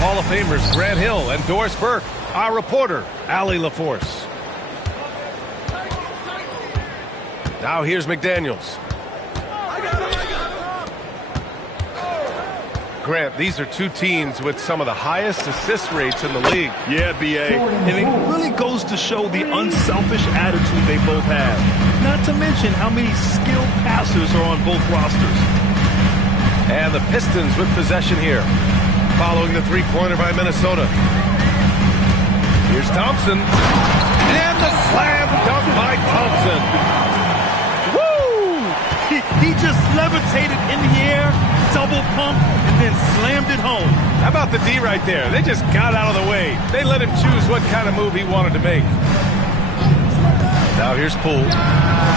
Hall of Famers Grant Hill and Doris Burke. Our reporter, Allie LaForce. Now here's McDaniels. Grant, these are two teams with some of the highest assist rates in the league. Yeah, B.A. And it really goes to show the unselfish attitude they both have. Not to mention how many skilled passers are on both rosters. And the Pistons with possession here. Following the three-pointer by Minnesota. Here's Thompson. And the slam dunk by Thompson. Woo! He just levitated in the air, double pump, and then slammed it home. How about the D right there? They just got out of the way. They let him choose what kind of move he wanted to make. Now here's Poole.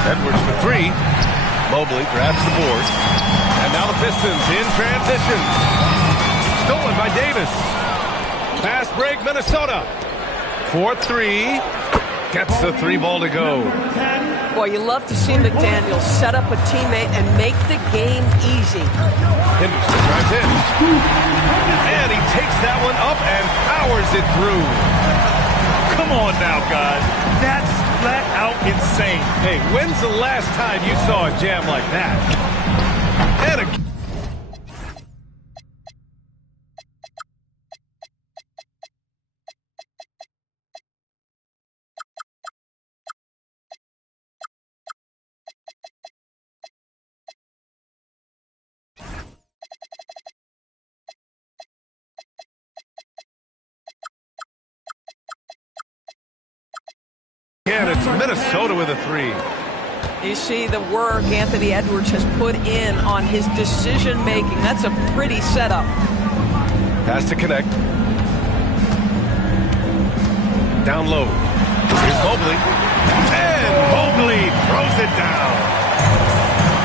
Edwards for three. Mobley grabs the board. And now the Pistons in transition. Stolen by Davis. Fast break, Minnesota. 4-3. Gets the three ball to go. Boy, you love to see McDaniels set up a teammate and make the game easy. Henderson drives in. And he takes that one up and powers it through. Come on now, guys. That's flat out insane. Hey, when's the last time you saw a jam like that? And a... And it's Minnesota with a three. You see the work Anthony Edwards has put in on his decision-making. That's a pretty setup. Has to connect. Down low. Here's Mobley. And Mobley throws it down.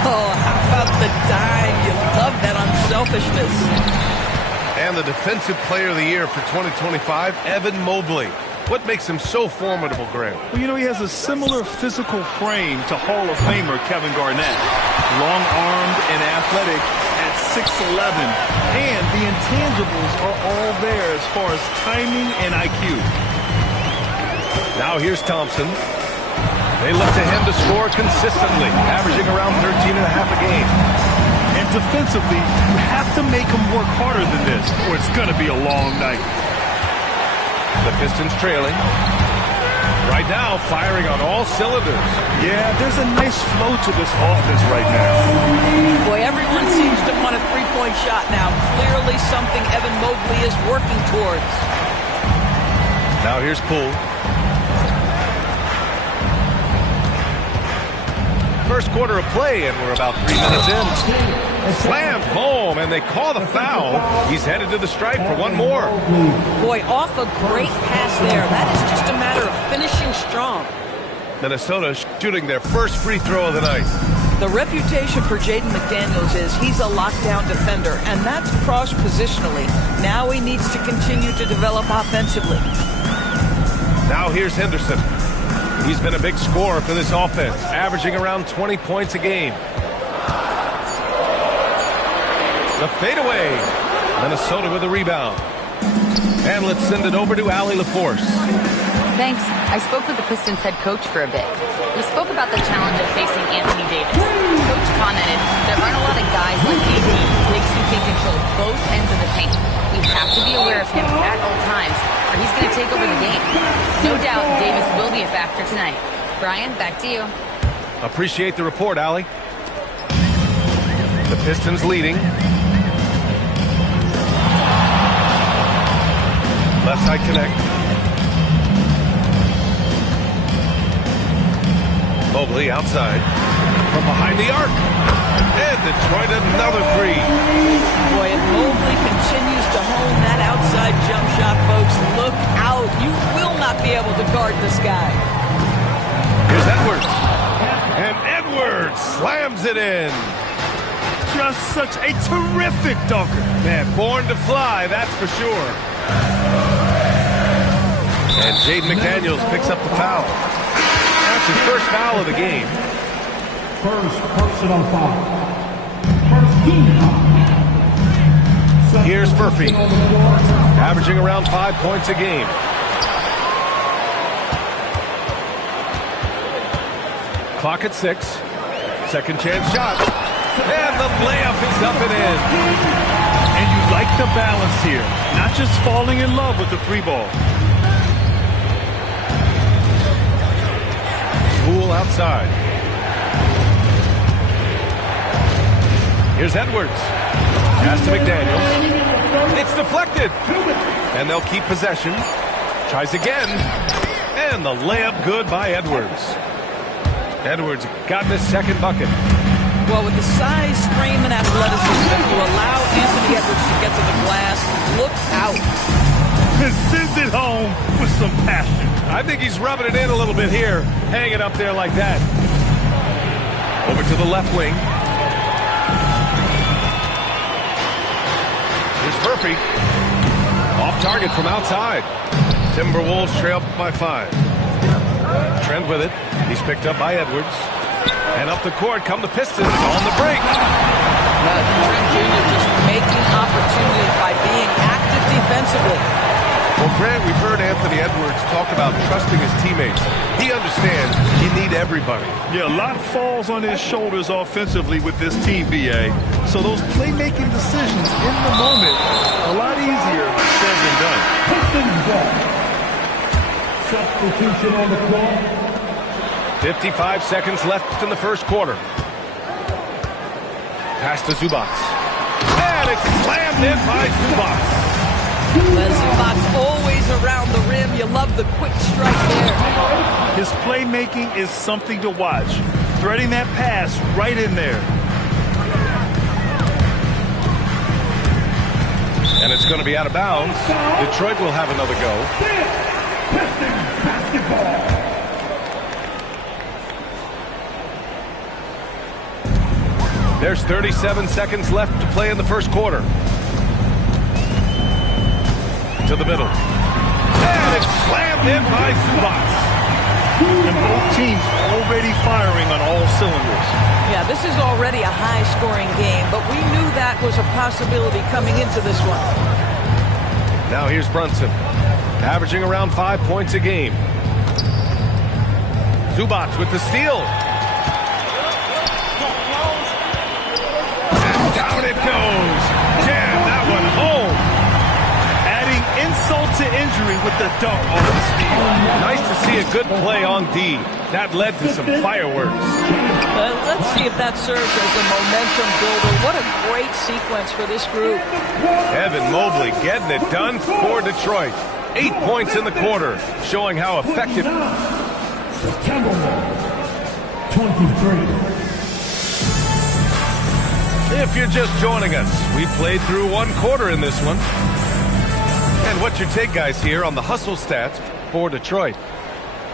Oh, how about the dime? You love that unselfishness. And the Defensive Player of the Year for 2025, Evan Mobley. What makes him so formidable, Grant? Well, you know, he has a similar physical frame to Hall of Famer Kevin Garnett. Long-armed and athletic at 6'11". And the intangibles are all there as far as timing and IQ. Now here's Thompson. They look to him to score consistently, averaging around 13.5 a game. And defensively, you have to make him work harder than this, or it's going to be a long night. The Pistons trailing. Right now, firing on all cylinders. Yeah, there's a nice flow to this offense right now. Boy, everyone seems to want a three-point shot now. Clearly something Evan Mobley is working towards. Now here's Poole. First quarter of play, and we're about 3 minutes in. Slammed home, and they call the foul. He's headed to the stripe for one more. Boy, off a great pass there. That is just a matter of finishing strong. Minnesota shooting their first free throw of the night. The reputation for Jaden McDaniels is he's a lockdown defender, and that's cross-positionally. Now he needs to continue to develop offensively. Now here's Henderson. He's been a big scorer for this offense, averaging around 20 points a game. The fadeaway. Minnesota with a rebound. And let's send it over to Allie LaForce. Thanks. I spoke with the Pistons head coach for a bit. We spoke about the challenge of facing Anthony Davis. Coach commented, there aren't a lot of guys like AD, bigs who can control both ends of the paint. We have to be aware of him at all times, or he's going to take over the game. No doubt Davis will be a factor tonight. Brian, back to you. Appreciate the report, Allie. The Pistons leading. Left side connect. Mobley outside. From behind the arc. And Detroit another three. Boy, if Mobley continues to hone that outside jump shot, folks, look out. You will not be able to guard this guy. Here's Edwards. And Edwards slams it in. Just such a terrific dunker. Man, born to fly, that's for sure. And Jaden McDaniels picks up the foul. That's his first foul of the game. First personal foul. First team foul. Here's Murphy. averaging around 5 points a game. Clock at 6. Second chance shot. And the layup is up and in. And you like the balance here. Not just falling in love with the three ball. Poole outside. Here's Edwards. Pass to McDaniels. It's deflected. And they'll keep possession. Tries again. And the layup good by Edwards. Edwards gotten his second bucket. Well, with the size, frame, and athleticism, if you allow Anthony Edwards to get to the glass, look out. And sends it home with some passion. I think he's rubbing it in a little bit here. Hang it up there like that. Over to the left wing. Here's Murphy. Off target from outside. Timberwolves trail by 5. Trent with it. He's picked up by Edwards. And up the court come the Pistons on the break. Trent Jr. just making opportunities by being active defensively. Well, Grant, we've heard Anthony Edwards talk about trusting his teammates. He understands you need everybody. Yeah, a lot falls on his shoulders offensively with this team, BA. So those playmaking decisions in the moment, a lot easier said than done. Pistons ball. Substitution on the floor. 55 seconds left in the first quarter. Pass to Zubac. And it's slammed in by Zubac. Zubac always around the rim. You love the quick strike there. His playmaking is something to watch. Threading that pass right in there. And it's going to be out of bounds. Detroit will have another go. Pistons basketball. There's 37 seconds left to play in the first quarter. To the middle. And it's slammed in by Zubac. And both teams already firing on all cylinders. Yeah, this is already a high-scoring game, but we knew that was a possibility coming into this one. Now here's Brunson, averaging around 5 points a game. Zubac with the steal. And down it goes. Jam that one home. Adding insult to injury with the dunk on the steal. Nice to see a good play on D. That led to some fireworks. Let's see if that serves as a momentum builder. What a great sequence for this group. Evan Mobley getting it done for Detroit. 8 points in the quarter, showing how effective. September 23. If you're just joining us, we played through one quarter in this one. And what's your take, guys, here on the hustle stats for Detroit?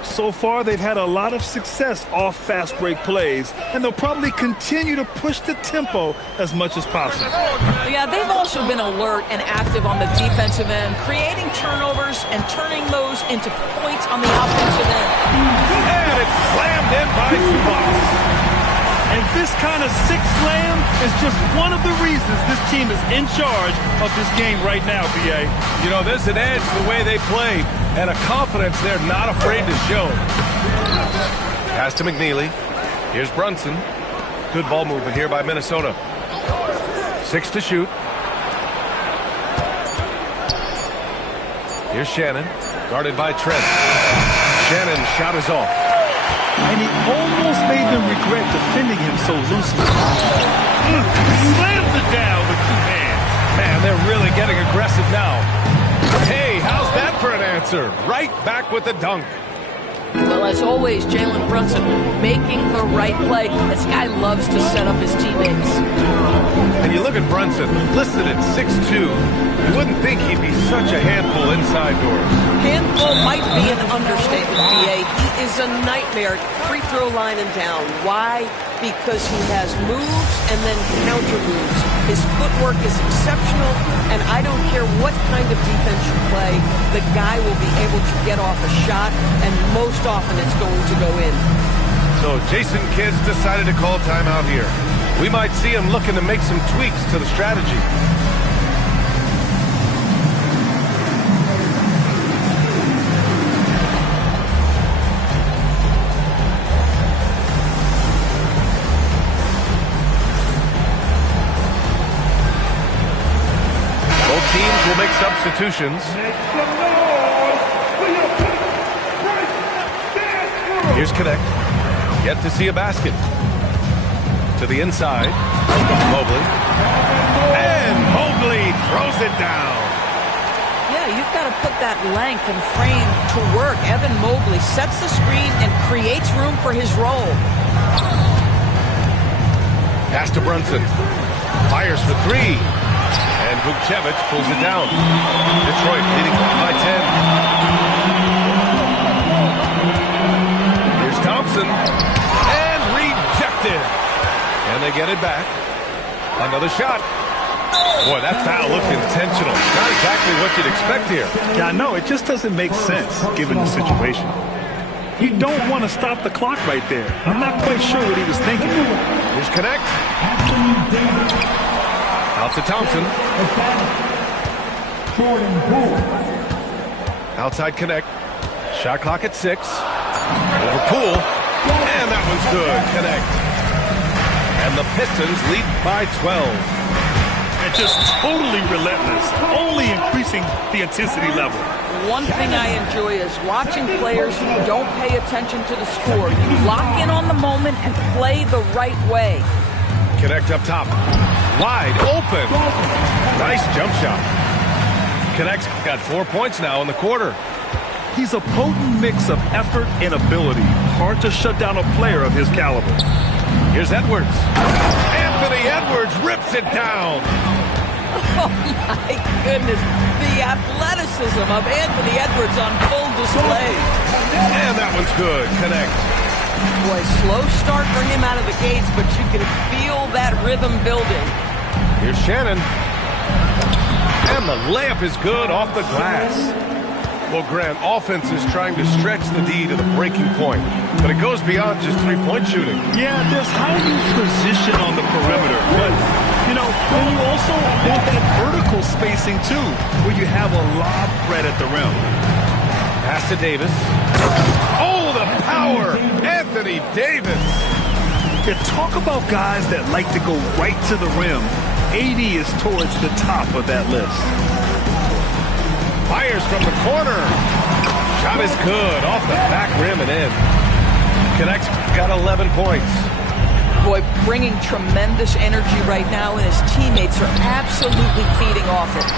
So far, they've had a lot of success off fast break plays, and they'll probably continue to push the tempo as much as possible. Yeah, they've also been alert and active on the defensive end, creating turnovers and turning those into points on the offensive end. And it's slammed in by Zubac. And this kind of six slam is just one of the reasons this team is in charge of this game right now, BA. You know, there's an edge the way they play and a confidence they're not afraid to show. Pass to McNeely. Here's Brunson. Good ball movement here by Minnesota. 6 to shoot. Here's Shannon, guarded by Trent. Shannon's shot is off. And he almost made them regret defending him so loosely. Slams it down with two hands. Man, they're really getting aggressive now. Hey, how's that for an answer? Right back with the dunk. Well, as always, Jalen Brunson making the right play. This guy loves to set up his teammates. And you look at Brunson, listed at 6'2". You wouldn't think he'd be such a handful inside doors. Handful might be an understatement, BA. He is a nightmare. Free throw line and down. Why? Because he has moves and then counter moves. His footwork is exceptional, and I don't care what kind of defense you play, the guy will be able to get off a shot, and most often it's going to go in. So Jason Kidd's decided to call timeout here. We might see him looking to make some tweaks to the strategy. substitutions. Here's Connect. Yet to see a basket. To the inside. Mobley. And Mobley throws it down. Yeah, you've got to put that length and frame to work. Evan Mobley sets the screen and creates room for his role. Pass to Brunson. Fires for three. And Vukcevic pulls it down. Detroit leading by 10. Here's Thompson. And rejected. And they get it back. Another shot. Boy, that foul looked intentional. Not exactly what you'd expect here. Yeah, I know. It just doesn't make sense given the situation. You don't want to stop the clock right there. I'm not quite sure what he was thinking. Here's Connect. Out to Thompson. Outside Connect. Shot clock at 6. Over Poole. And that one's good. Connect. And the Pistons lead by 12. And just totally relentless, only increasing the intensity level. One thing I enjoy is watching players who don't pay attention to the score. You lock in on the moment and play the right way. Connect up top. Wide open. Nice jump shot. Connect's got 4 points now in the quarter. He's a potent mix of effort and ability. Hard to shut down a player of his caliber. Here's Edwards. Anthony Edwards rips it down. Oh, my goodness. The athleticism of Anthony Edwards on full display. And that one's good. Connect. Boy, slow start for him out of the gates, but you can feel that rhythm building. Here's Shannon. And the layup is good off the glass. Well, Grant, offense is trying to stretch the D to the breaking point, but it goes beyond just three-point shooting. Yeah, there's how you position on the perimeter, but, you know, then you also want that vertical spacing, too, where you have a lob threat at the rim. Pass to Davis. Oh, the power! Anthony Davis! Yeah, talk about guys that like to go right to the rim. AD is towards the top of that list. Fires from the corner. Shot is good. Off the back rim and in. Connect's got 11 points. Boy, bringing tremendous energy right now, and his teammates are absolutely feeding off it.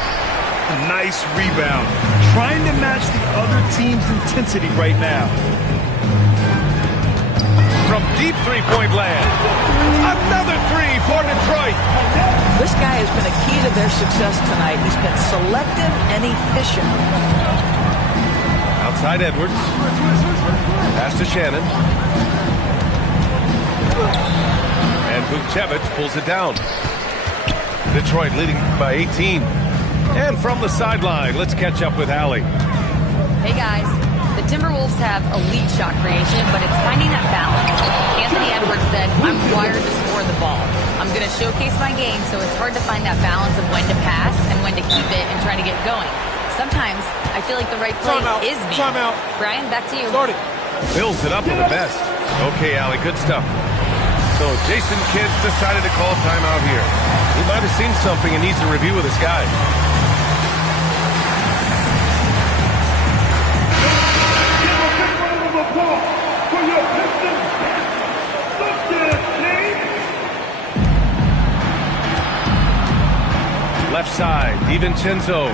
Nice rebound. Trying to match the other team's intensity right now. From deep three-point land. Another three for Detroit. This guy has been a key to their success tonight. He's been selective and efficient. Outside Edwards. Pass to Shannon. And Vukcevic pulls it down. Detroit leading by 18. And from the sideline, let's catch up with Allie. Hey, guys. The Timberwolves have elite shot creation, but it's finding that balance. Anthony Edwards said, I'm wired to score the ball. I'm going to showcase my game, so it's hard to find that balance of when to pass and when to keep it and try to get going. Sometimes I feel like the right play is me. Timeout. Brian, back to you. Start it. Fills it up with the best. Okay, Allie, good stuff. So Jason Kidd's decided to call timeout here. He might have seen something and needs a review with his guys. Left side, DiVincenzo.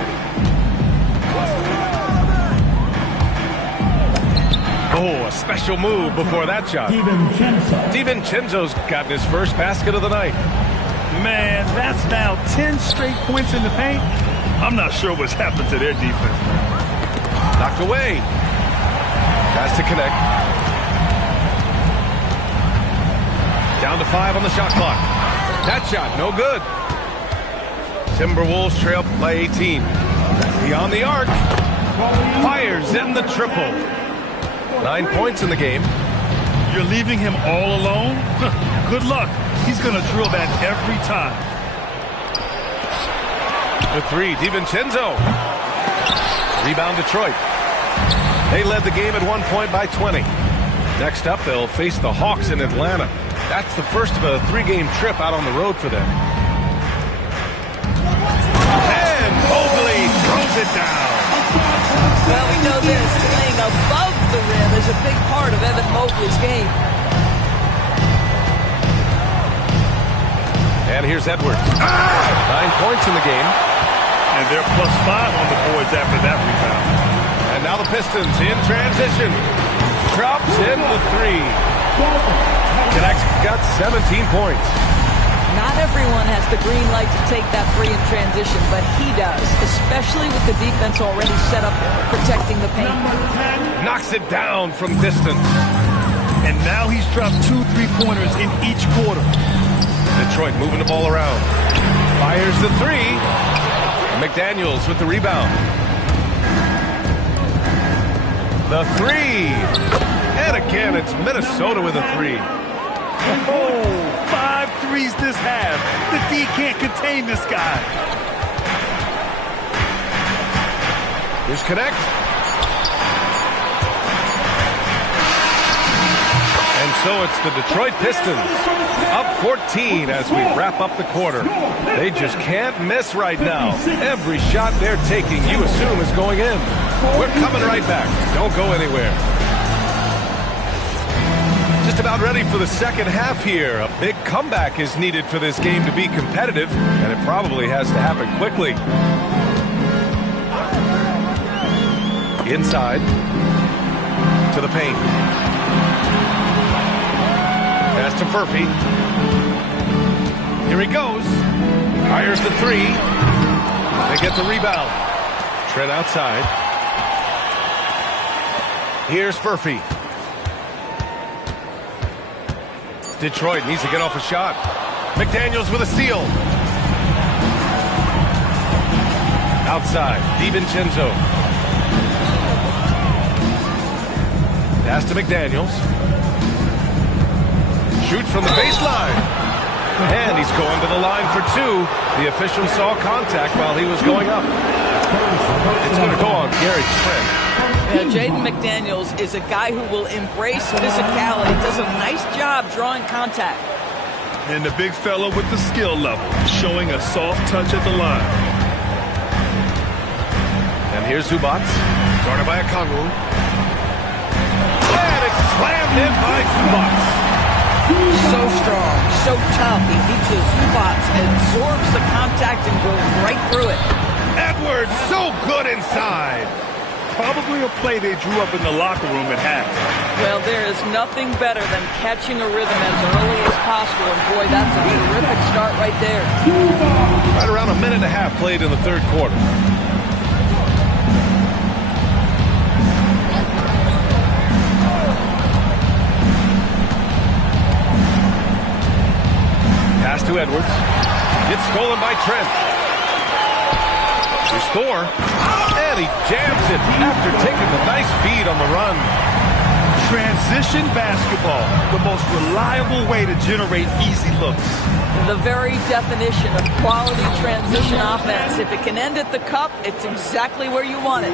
Oh, a special move before that shot. DiVincenzo's gotten his first basket of the night. Man, that's now 10 straight points in the paint. I'm not sure what's happened to their defense. Knocked away. Has to connect. Down to 5 on the shot clock. That shot, no good. Timberwolves trail by 18. Beyond the arc. Fires in the triple. 9 points in the game. You're leaving him all alone? Good luck. He's going to drill that every time. The three, DiVincenzo. Rebound Detroit. They led the game at 1 point by 20. Next up, they'll face the Hawks in Atlanta. That's the first of a 3-game trip out on the road for them. And Mobley throws knocks it down. Well, we know this. Playing above the rim is a big part of Evan Mobley's game. And here's Edwards. 9 points in the game. And they're +5 on the boards after that rebound. And now the Pistons in transition. Drops in the 3. Connects, got 17 points. Not everyone has the green light to take that 3 in transition, but he does, especially with the defense already set up protecting the paint. Knocks it down from distance. And now he's dropped 2 3-pointers in each quarter. Detroit moving the ball around. Fires the 3. McDaniels with the rebound. The 3. And again, it's Minnesota with a 3. Oh, 5 threes this half. The D can't contain this guy. Here's Connect. And so it's the Detroit Pistons up 14 as we wrap up the quarter. They just can't miss right now. Every shot they're taking, you assume, is going in. We're coming right back. Don't go anywhere. Just about ready for the second half here. A big comeback is needed for this game to be competitive, and it probably has to happen quickly. Inside to the paint. Pass to Furphy. Here he goes. Fires the 3. They get the rebound. Trent outside. Here's Furphy. Detroit needs to get off a shot. McDaniels with a steal. Outside, DiVincenzo. Pass to McDaniels. Shoots from the baseline. And he's going to the line for 2. The official saw contact while he was going up. It's going to go on Gary Trent. Jaden McDaniels is a guy who will embrace physicality, does a nice job drawing contact. And the big fella with the skill level, showing a soft touch at the line. And here's Zubac, guarded by Okongwu. And it's slammed in by Zubac. So strong, so tough. He reaches Zubac, absorbs the contact, and goes right through it. Edwards, so good inside. Probably a play they drew up in the locker room at half. Well, there is nothing better than catching a rhythm as early as possible, and boy, that's a terrific start right there. Right around a minute and a half played in the third quarter. Pass to Edwards. It's stolen by Trent. Restore. And he jams it after taking the nice feed on the run. Transition basketball, the most reliable way to generate easy looks. The very definition of quality transition offense. If it can end at the cup, it's exactly where you want it.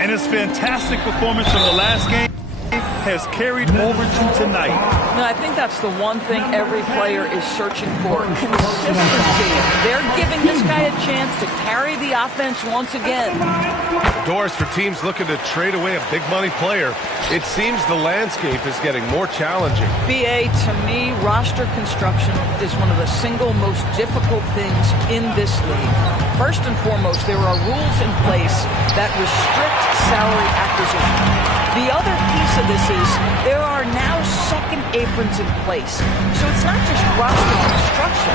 And his fantastic performance from the last game has carried over to tonight. No, I think that's the one thing every player is searching for. Consistency. They're giving this guy a chance to carry the offense once again. Doors for teams looking to trade away a big money player. It seems the landscape is getting more challenging. BA, to me, roster construction is one of the single most difficult things in this league. First and foremost, there are rules in place that restrict salary acquisition. The other piece of this is there are now second aprons in place. So it's not just roster construction,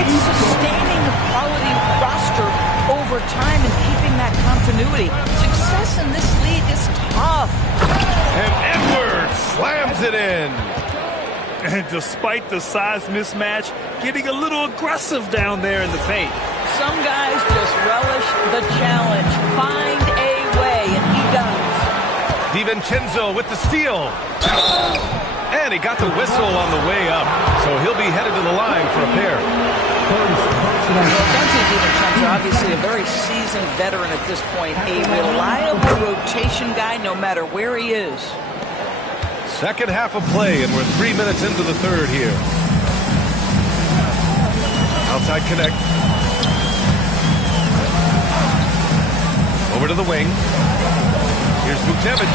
it's sustaining the quality roster over time and keeping that continuity. Success in this league is tough. And Edwards slams it in. And despite the size mismatch, getting a little aggressive down there in the paint. Some guys just relish the challenge. Find a way, and he does. DiVincenzo with the steal. And he got the whistle on the way up, so he'll be headed to the line for a pair. Dante DiVincenzo, obviously a very seasoned veteran at this point, a reliable rotation guy no matter where he is. Second half of play, and we're 3 minutes into the third here. Outside Connect. Over to the wing. Here's Vucevic.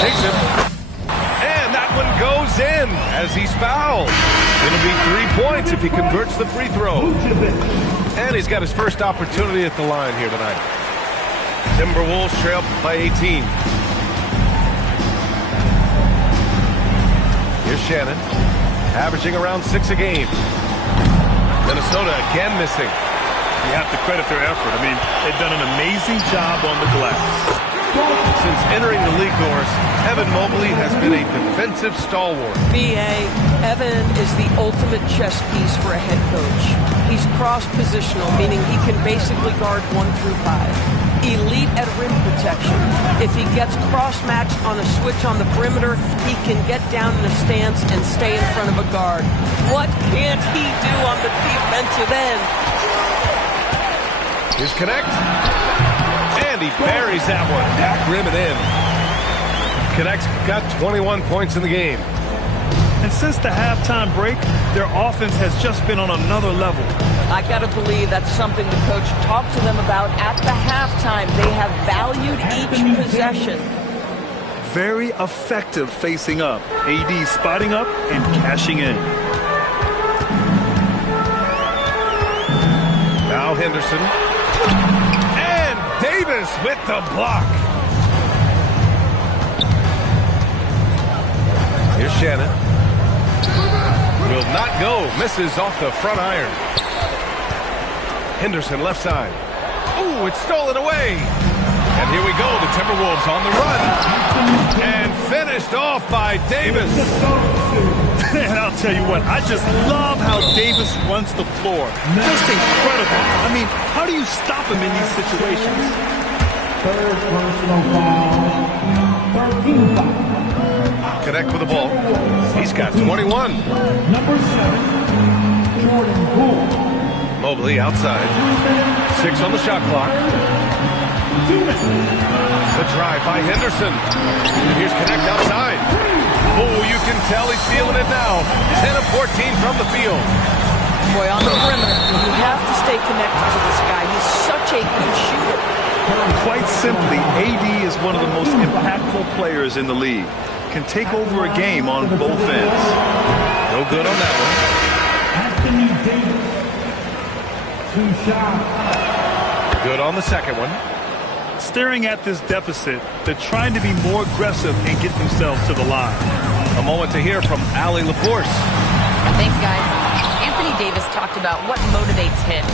Takes him. And that one goes in as he's fouled. It'll be 3 points if he converts the free throw. And he's got his first opportunity at the line here tonight. Timberwolves trail by 18. Here's Shannon, averaging around 6 a game. Minnesota again missing. You have to credit their effort. I mean, they've done an amazing job on the glass. Since entering the league doors, Evan Mobley has been a defensive stalwart. B.A. Evan is the ultimate chess piece for a head coach. He's cross-positional, meaning he can basically guard 1 through 5. Elite at rim protection. If he gets cross-matched on a switch on the perimeter, he can get down in a stance and stay in front of a guard. What can't he do on the defensive end? Here's Connect. And he buries that one. Back rim and in. Connect's got 21 points in the game. And since the halftime break, their offense has just been on another level. I got to believe that's something the coach talked to them about at the halftime. They have valued each possession. Very effective facing up. AD spotting up and cashing in. Now Henderson. And Davis with the block. Here's Shannon. Will not go. Misses off the front iron. Henderson left side. Ooh, it's stolen away. And here we go. The Timberwolves on the run. And finished off by Davis. And I'll tell you what, I just love how Davis runs the floor. Just incredible. I mean, how do you stop him in these situations? Third personal foul. 13 foul. Connect with the ball. He's got 21. Number 7, Jordan Poole. Mobley outside. 6 on the shot clock. 2 minutes. The drive by Henderson. And here's Connect outside. Oh, you can tell he's feeling it now. 10 of 14 from the field. Boy, on the perimeter, you have to stay connected to this guy. He's such a good shooter. Quite simply, AD is one of the most impactful players in the league. Can take over a game on both ends. No good on that one. Anthony Davis. 2 shots. Good on the second one. Staring at this deficit, they're trying to be more aggressive and get themselves to the line. A moment to hear from Allie LaForce. Thanks, guys. Anthony Davis talked about what motivates him.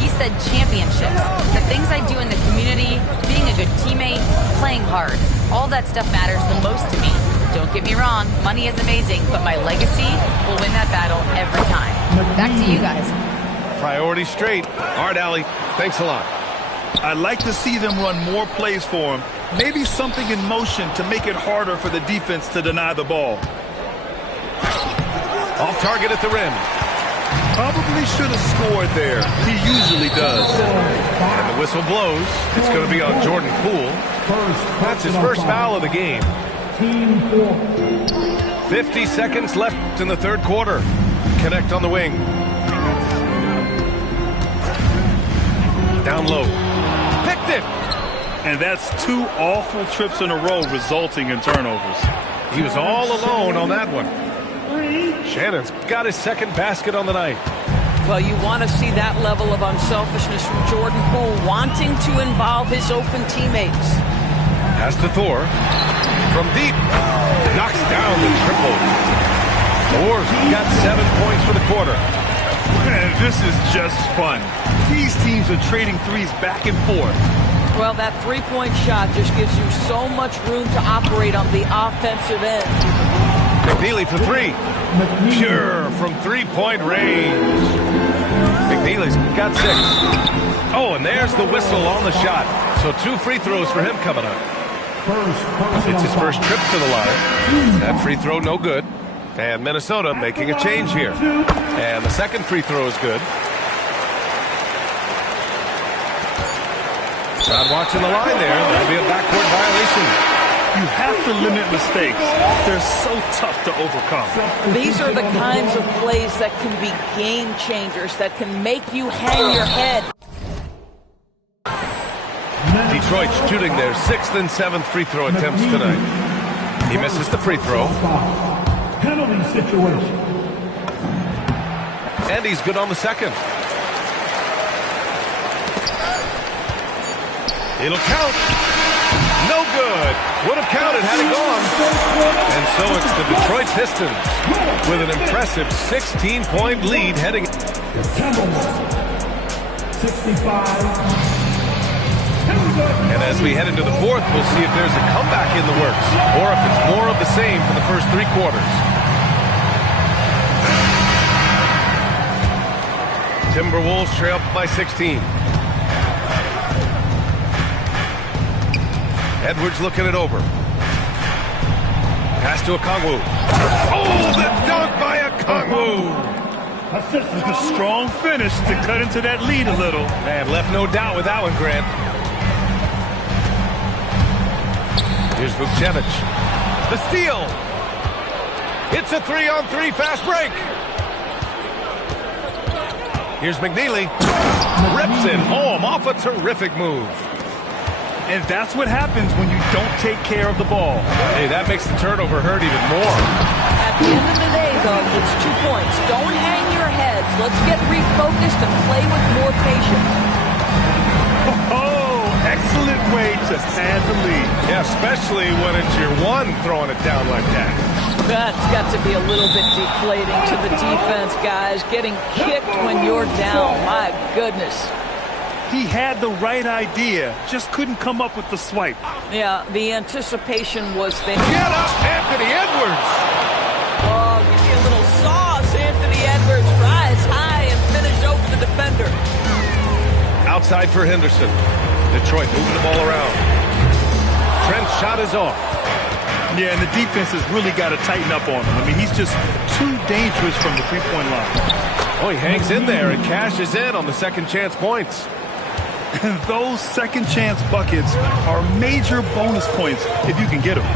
He said championships, the things I do in the community, being a good teammate, playing hard. All that stuff matters the most to me. Don't get me wrong, money is amazing, but my legacy will win that battle every time. Back to you guys. Priority straight. All right, Allie. Thanks a lot. I'd like to see them run more plays for him. Maybe something in motion to make it harder for the defense to deny the ball. Off target at the rim. Probably should have scored there. He usually does. And the whistle blows. It's going to be on Jordan Poole. That's his first foul of the game. Team 4. 50 seconds left in the third quarter. Connect on the wing. Down low. Picked it. And that's 2 awful trips in a row resulting in turnovers. He was all alone on that one. Shannon's got his second basket on the night. Well, you want to see that level of unselfishness from Jordan Poole, wanting to involve his open teammates. Pass to Thor. From deep. Knocks down the triple. Thor's got 7 points for the quarter. Man, this is just fun. These teams are trading threes back and forth. Well, that three-point shot just gives you so much room to operate on the offensive end. McNeely for 3. Pure from three-point range. McNeely's got 6. Oh, and there's the whistle on the shot. So 2 free throws for him coming up. It's his first trip to the line. That free throw no good. And Minnesota making a change here. And the second free throw is good. Not watching the line there. That'll be a backcourt violation. You have to limit mistakes. They're so tough to overcome. These are the kinds of plays that can be game changers, that can make you hang your head. Detroit shooting their 6th and 7th free throw attempts tonight. He misses the free throw. Penalty situation. And he's good on the second. It'll count. No good. Would have counted had it gone. And so it's the Detroit Pistons with an impressive 16-point lead heading. Timberwolves, 65. And as we head into the fourth, we'll see if there's a comeback in the works or if it's more of the same for the first 3 quarters. Timberwolves trail by 16. Edwards looking it over. Pass to Okongwu. Oh, the dunk by Okongwu! A strong finish to cut into that lead a little. Man, left no doubt with that one, Grant. Here's Vukcevic. The steal. It's a 3-on-3 fast break. Here's McNeely. Rips it home off a terrific move. And that's what happens when you don't take care of the ball. Hey, that makes the turnover hurt even more. At the end of the day, though, it's 2 points. Don't hang your heads. Let's get refocused and play with more patience. Oh, excellent way to add the lead. Yeah, especially when it's your one throwing it down like that. That's got to be a little bit deflating to the defense, guys. Getting kicked when you're down. My goodness. He had the right idea, just couldn't come up with the swipe. Yeah, the anticipation was there. Get up, Anthony Edwards! Oh, give me a little sauce, Anthony Edwards. Rise high and finish over the defender. Outside for Henderson. Detroit moving the ball around. Trent's shot is off. Yeah, and the defense has really got to tighten up on him. I mean, he's just too dangerous from the three-point line. Oh, he hangs in there and cashes in on the second chance points. Those second chance buckets are major bonus points if you can get them.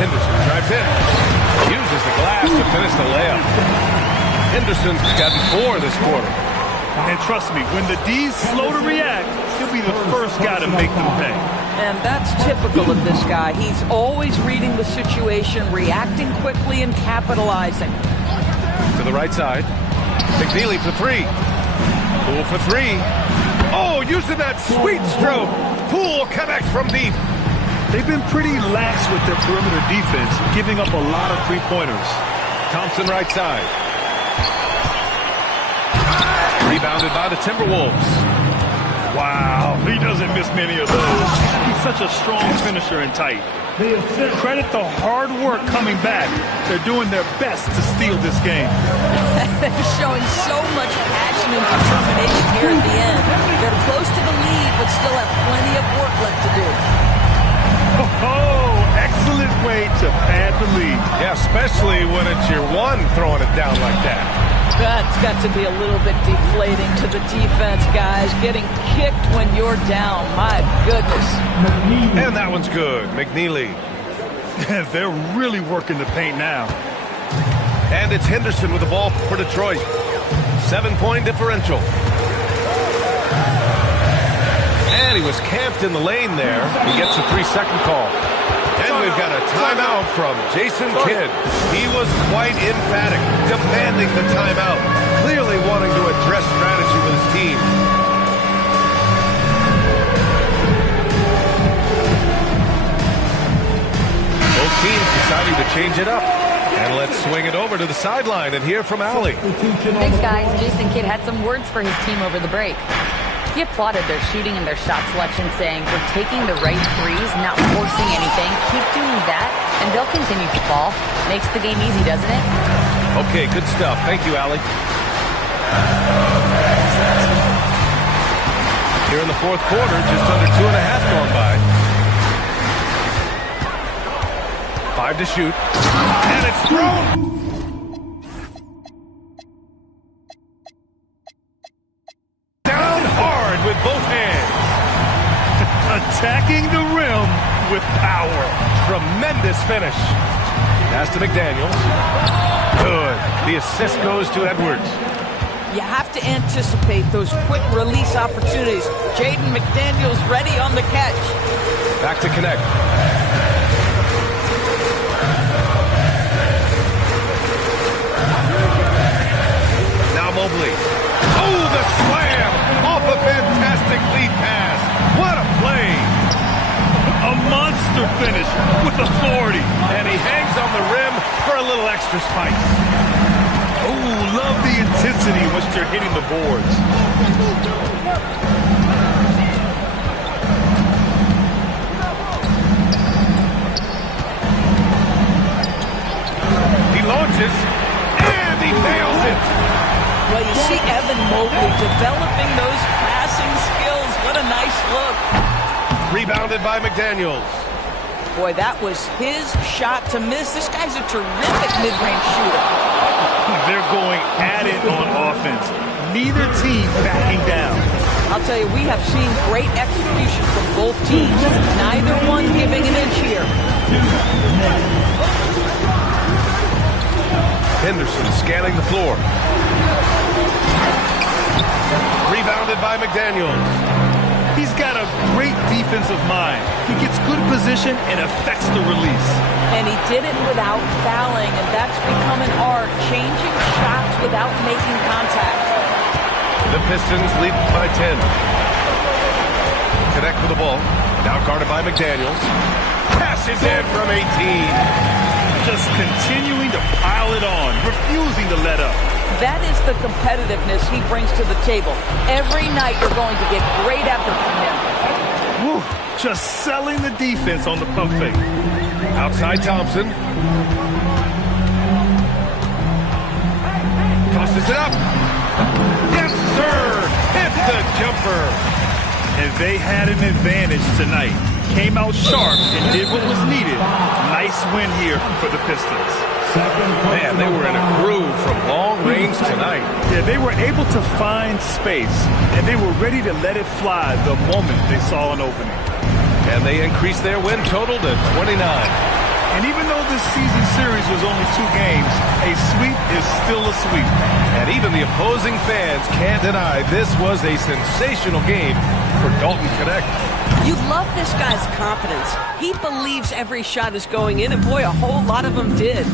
Henderson drives in. Uses the glass to finish the layup. Henderson's gotten 4 this quarter. And trust me, when the D's slow to react, he'll be the first guy to make them pay. And that's typical of this guy. He's always reading the situation, reacting quickly, and capitalizing. To the right side. McNeely for 3. Poole for 3. Oh, using that sweet stroke. Poole connects from deep. They've been pretty lax with their perimeter defense, giving up a lot of three-pointers. Thompson right side. Rebounded by the Timberwolves. Wow, he doesn't miss many of those. He's such a strong finisher and tight. Credit the hard work coming back. They're doing their best to steal this game. They're showing so much passion and determination here at the end. They're close to the lead, but still have plenty of work left to do. Oh, excellent way to add the lead. Yeah, especially when it's your one throwing it down like that. That's got to be a little bit deflating to the defense, guys. Getting kicked when you're down. My goodness. And that one's good. McNeely. They're really working the paint now. And it's Henderson with the ball for Detroit. 7-point differential. And he was camped in the lane there. He gets a 3-second call. And we've got a timeout from Jason Kidd. He was quite emphatic, demanding the timeout, clearly wanting to address strategy with his team. Both teams deciding to change it up. And let's swing it over to the sideline and hear from Allie. Thanks, guys. Jason Kidd had some words for his team over the break. He applauded their shooting and their shot selection, saying, "We're taking the right threes, not forcing anything. Keep doing that, and they'll continue to fall. Makes the game easy, doesn't it?" Okay, good stuff. Thank you, Allie. Here in the fourth quarter, just under 2.5 gone by. 5 to shoot. And it's thrown! With both hands. Attacking the rim with power. Tremendous finish. Pass to McDaniels. Good. The assist goes to Edwards. You have to anticipate those quick release opportunities. Jaden McDaniels ready on the catch. Back to connect. Now Mobley. Oh, the slam off a fantastic lead pass. What a play. A monster finish with authority. And he hangs on the rim for a little extra spice. Oh, love the intensity in which they're hitting the boards. He launches, and he nails it. Well, you see Evan Mobley developing those passing skills. What a nice look. Rebounded by McDaniels. Boy, that was his shot to miss. This guy's a terrific mid-range shooter. They're going at it on offense. Neither team backing down. I'll tell you, we have seen great execution from both teams. Neither one giving an inch here. Henderson scanning the floor. Rebounded by McDaniels. He's got a great defensive mind. He gets good position and affects the release. And he did it without fouling, and that's become an art, changing shots without making contact. The Pistons lead by 10. Connect with the ball. Now guarded by McDaniels. Passes in from 18. Just continuing to pile it on, refusing to let up. That is the competitiveness he brings to the table. Every night you're going to get great effort from him. Woo, just selling the defense on the pump fake. Outside Thompson. Tosses it up. Yes, sir. Hits the jumper. And they had an advantage tonight. Came out sharp and did what was needed. Nice win here for the Pistons. Man, they were in a groove from long range tonight. Yeah, they were able to find space, and they were ready to let it fly the moment they saw an opening. And they increased their win total to 29. And even though this season series was only 2 games, a sweep is still a sweep. And even the opposing fans can't deny this was a sensational game for Dalton Connect. You love this guy's confidence. He believes every shot is going in, and boy, a whole lot of them did.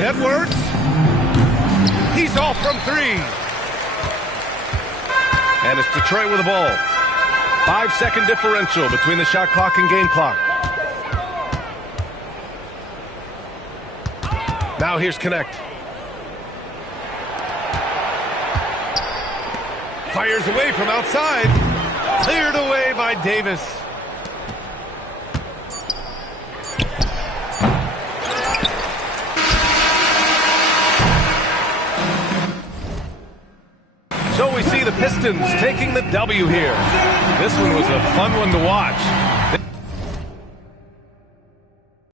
Edwards. He's off from 3. And it's Detroit with the ball. 5-second differential between the shot clock and game clock. Now here's Connect. Fires away from outside. Cleared away by Davis. So we see the Pistons taking the W here. This one was a fun one to watch.